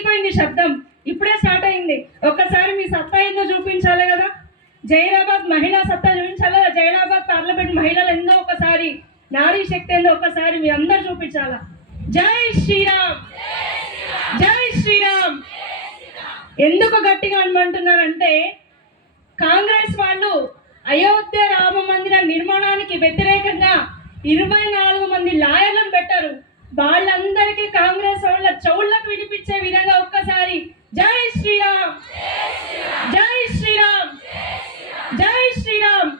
మిగిలిపోయింది శబ్దం. ఇప్పుడే స్టార్ట్ అయింది. ఒక్కసారి మీ సత్తా ఏందో చూపించాలి కదా. జైరాబాద్ మహిళా సత్తా చూపించాలి కదా. జైరాబాద్ పార్లమెంట్ మహిళలు ఎందో ఒకసారి నారీ శక్తి ఏందో ఒకసారి మీ అందరు చూపించాలా. జై శ్రీరామ్. జై శ్రీరామ్. ఎందుకు గట్టిగా అనమంటున్నారంటే కాంగ్రెస్ వాళ్ళు అయోధ్య రామ మందిర నిర్మాణానికి వ్యతిరేకంగా ఇరవై నాలుగు మంది లాయర్లను పెట్టారు. వాళ్ళందరికీ కాంగ్రెస్ వాళ్ళ చౌళ్ళకు వినిపించే విధంగా ఒక్కసారి జై శ్రీరామ్. జై శ్రీరామ్. జై శ్రీరామ్.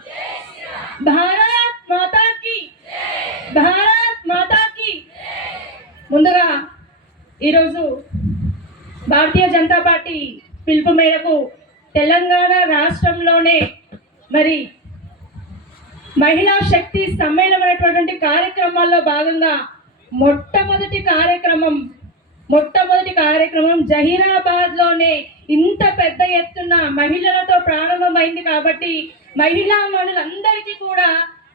భారత్ మాతాకి. భారత్ మాతాకి. ముందుగా ఈరోజు భారతీయ జనతా పార్టీ పిలుపు మేరకు తెలంగాణ రాష్ట్రంలోనే మరి మహిళా శక్తి సమ్మేళమైనటువంటి కార్యక్రమాల్లో భాగంగా మొట్టమొదటి కార్యక్రమం మొట్టమొదటి కార్యక్రమం జహీరాబాద్లోనే ఇంత పెద్ద ఎత్తున మహిళలతో ప్రారంభమైంది కాబట్టి మహిళా మనులందరికీ కూడా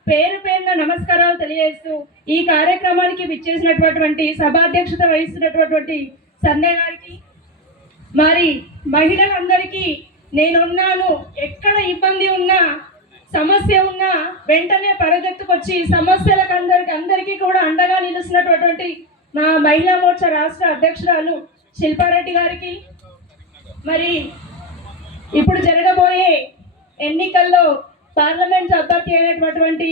పేరు పేరున నమస్కారాలు తెలియజేస్తూ ఈ కార్యక్రమానికి విచ్చేసినటువంటి సభాధ్యక్షత వహిస్తున్నటువంటి సన్నయ్య గారికి మరి మహిళలందరికీ నేనున్నాను ఎక్కడ ఇబ్బంది ఉన్నా సమస్య ఉన్నా వెంటనే పరిగెత్తుకొచ్చి సమస్యలకు అందరికి అందరికీ కూడా అండగా నిలుస్తున్నటువంటి మా మహిళా మోర్చా రాష్ట్ర అధ్యక్షురాలు శిల్పారెడ్డి గారికి. మరి ఇప్పుడు జరగబోయే ఎన్నికల్లో పార్లమెంట్ అభ్యర్థి అయినటువంటి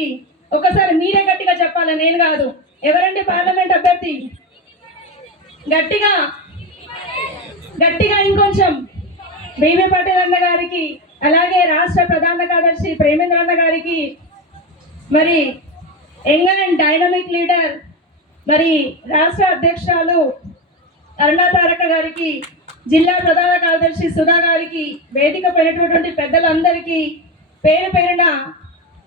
ఒకసారి మీరే గట్టిగా చెప్పాలి? నేను కాదు. ఎవరండి పార్లమెంట్ అభ్యర్థి? గట్టిగా? గట్టిగా ఇంకొంచెం. బీవీ పటేల్ అన్న గారికి అలాగే రాష్ట్ర ప్రధాన కార్యదర్శి ప్రేమేంద్ర అన్న గారికి మరి యంగ్ అండ్ డైనమిక్ లీడర్ మరి రాష్ట్ర అధ్యక్షురాలు అరుణా తారక గారికి జిల్లా ప్రధాన కార్యదర్శి సుధా గారికి వేదిక పడినటువంటి పెద్దలందరికీ పేరు పేరున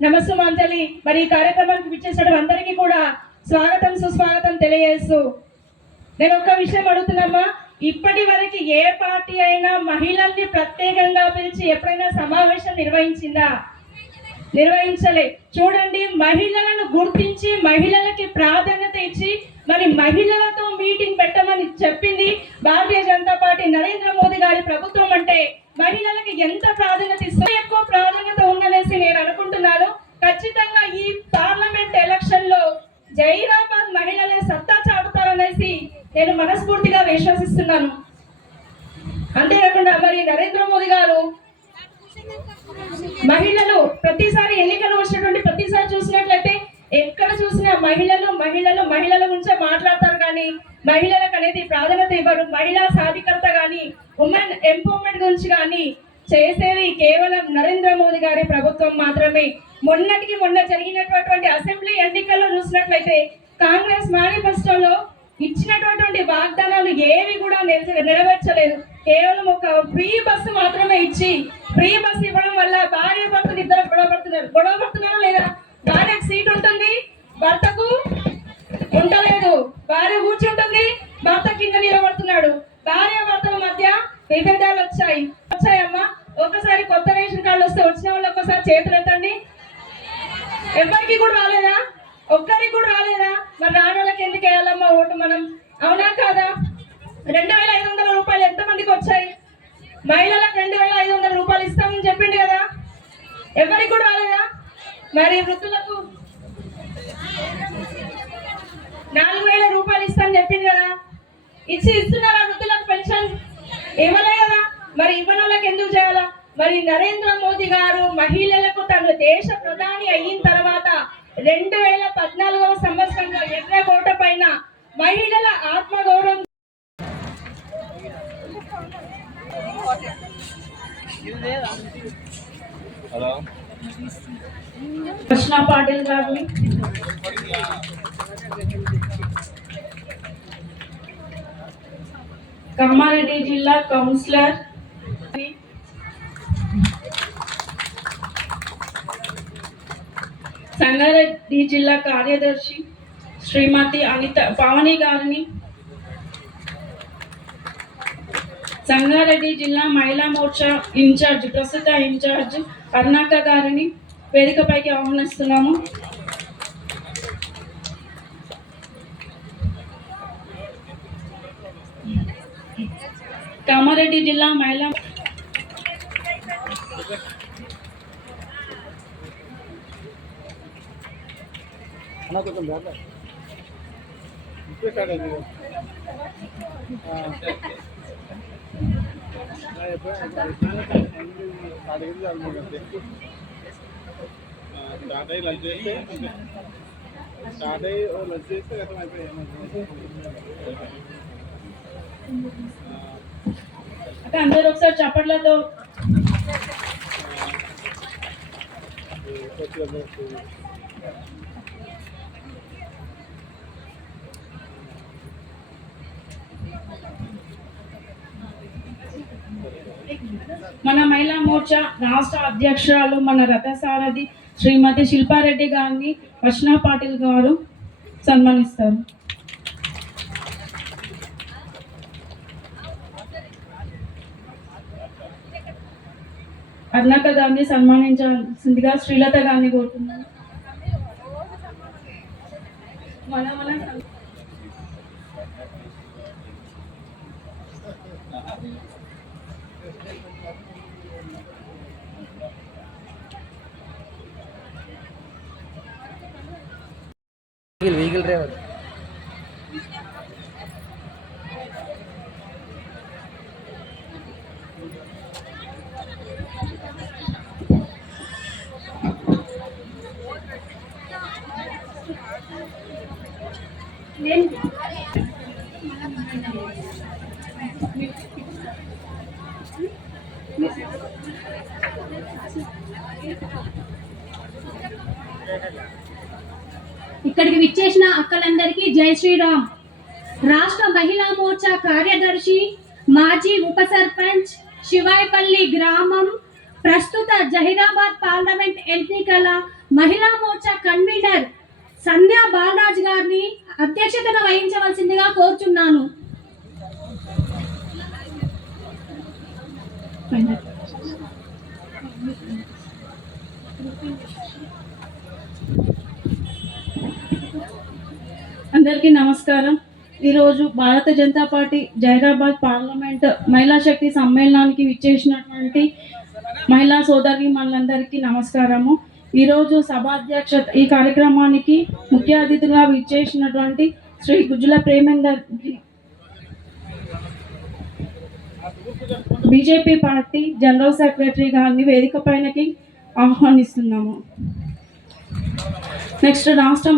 నమస్సుమాంజలి. మరి ఈ కార్యక్రమానికి విచ్చేసడం అందరికీ కూడా స్వాగతం సుస్వాగతం తెలియజేస్తూ నేను ఒక్క విషయం అడుగుతున్నామా ఇప్పటి వరకు ఏ పార్టీ అయినా మహిళల్ని ప్రత్యేకంగా పిలిచి ఎప్పుడైనా సమావేశం నిర్వహించిందా? నిర్వహించలే. చూడండి మహిళలను గుర్తించి మహిళలకి ప్రాధాన్యత ఇచ్చి మరి మహిళలతో మీటింగ్ పెట్టమని చెప్పింది భారతీయ జనతా పార్టీ నరేంద్ర మోదీ గారి ప్రభుత్వం అంటే మహిళలకి ఎంత ప్రాధాన్యత ఇస్తే ఎక్కువ ప్రాధాన్యత ఉందనేసి నేను అనుకుంటున్నాను. ఖచ్చితంగా ఈ పార్లమెంట్ ఎలక్షన్లో జైరాబాద్ మహిళలే సత్తా చాటుతారనేసి నేను మనస్ఫూర్తిగా విశ్వసిస్తున్నాను. అంతేకాకుండా మరి నరేంద్ర మోదీ గారు మహిళలు ప్రతిసారి ఎన్నికలు వచ్చినటువంటి ప్రతిసారి చూసినట్లయితే ఎక్కడ చూసినా మహిళలు మహిళలు మహిళల గురించే మాట్లాడతారు కానీ మహిళలకు అనేది ప్రాధాన్యత ఇవ్వరు. మహిళా సాధికారత కానీ ఉమెన్ ఎంపవర్మెంట్ గురించి కానీ చేసేది కేవలం నరేంద్ర మోదీ గారి ప్రభుత్వం మాత్రమే. మొన్నటికి మొన్న జరిగినటువంటి అసెంబ్లీ ఎన్నికల్లో చూసినట్లయితే కాంగ్రెస్ మేనిఫెస్టోలో ఇచ్చినటువంటి వాగ్దానాలు ఏవి కూడా నెరవేర్చలేదు. కేవలం ఒక ఫ్రీ బస్సు మాత్రమే ఇచ్చి ఫ్రీ బస్సు ఇవ్వడం వల్ల భార్య భర్తలు ఇద్దరు గొడవపడుతున్నారు గొడవపడుతున్నారు లేదా? భార్యకు సీట్ ఉంటుంది భర్తకు ఉండలేదు. భార్య కూర్చుంటుంది భర్త కింద నిలబడుతున్నాడు. భార్య భర్తల మధ్య విభేదాలు వచ్చాయి. వచ్చాయమ్మా ఒకసారి కొత్త రేషన్ కార్డు వస్తే వచ్చిన వాళ్ళు ఒకసారి చేతులు ఎత్తండి. ఎవరికి కూడా రాలేదా? ఒక్కరికి కూడా రాలేదా? మరి రాని వాళ్ళకి ఎందుకు వేయాలమ్మా ఓటు మనం? అవునా కాదా? రెండు వేల ఐదు వందల రూపాయలు ఎంతమందికి వచ్చాయి? మహిళలకు రెండు వేల ఐదు వందల రూపాయలు ఇస్తామని చెప్పిండు కదా. ఎవరికి కూడా రాలేదా? మరి వృద్ధులకు నాలుగు వేల రూపాయలు ఇస్తామని చెప్పింది కదా. ఇచ్చి ఇస్తున్నారా వృద్ధులకు పెన్షన్? ఇవ్వలే కదా. మరి ఇవ్వని వాళ్ళకి ఎందుకు చేయాలా? మరి నరేంద్ర మోదీ గారు మహిళలకు తన దేశ ప్రధాని అయిన తర్వాత రెండు వేల పద్నాలుగవ సంవత్సరంలో ఎర్రకోట పైన మహిళల ఆత్మగౌరవం హలో కృష్ణ పాటిల్ గారిని కమ్మారెడ్డి జిల్లా కౌన్సిలర్ సంగారెడ్డి జిల్లా కార్యదర్శి శ్రీమతి అనిత పావని గారిని సంగారెడ్డి జిల్లా మహిళా మోర్చా ఇన్ఛార్జ్ ప్రస్తుత ఇన్ఛార్జ్ అరుణాక గారిని వేదికపైకి ఆహ్వానిస్తున్నాము. కామారెడ్డి జిల్లా మహిళా అన్న స్టార్ట్ అయ్యి లంచ్ చేస్తే అంతే. స్టార్ట్ అయ్యి ఓ లంచ్ చేస్తే గతం అయిపోయాయి అంటే అందరూ ఒకసారి చప్పట్లతో మన మహిళా మోర్చా రాష్ట్ర అధ్యక్షురాలు మన రథసారథి శ్రీమతి శిల్పారెడ్డి గారిని వర్షణ పాటిల్ గారు సన్మానిస్తారు. అర్ణక గారిని సన్మానించాల్సిందిగా శ్రీలత గారిని కోరుతున్నాను. మన మన సం- వెహికల్ వెహికల్ డ్రైవర్ ఇక్కడికి విచ్చేసిన అక్కలందరికీ జై శ్రీరామ్. రాష్ట్ర మహిళా మోర్చా కార్యదర్శి మాజీ ఉప సర్పంచ్ శివాయిపల్లి గ్రామం ప్రస్తుత జహీరాబాద్ పార్లమెంట్ ఎన్నికల మహిళా మోర్చా కన్వీనర్ సంధ్యా బాలరాజ్ గారిని అధ్యక్షతను వహించవలసిందిగా కోరుచున్నాను. అందరికీ నమస్కారం. ఈరోజు భారత జనతా పార్టీ జైరాబాద్ పార్లమెంట్ మహిళా శక్తి సమ్మేళనానికి విచ్చేసినటువంటి మహిళా సోదరి మనందరికీ నమస్కారము. ఈరోజు సభాధ్యక్ష ఈ కార్యక్రమానికి ముఖ్య అతిథిగా విచ్చేసినటువంటి Shri Gujjula Premender BJP party general secretary గారిని వేదిక పైనకి ఆహ్వానిస్తున్నాము. నెక్స్ట్ రాష్ట్ర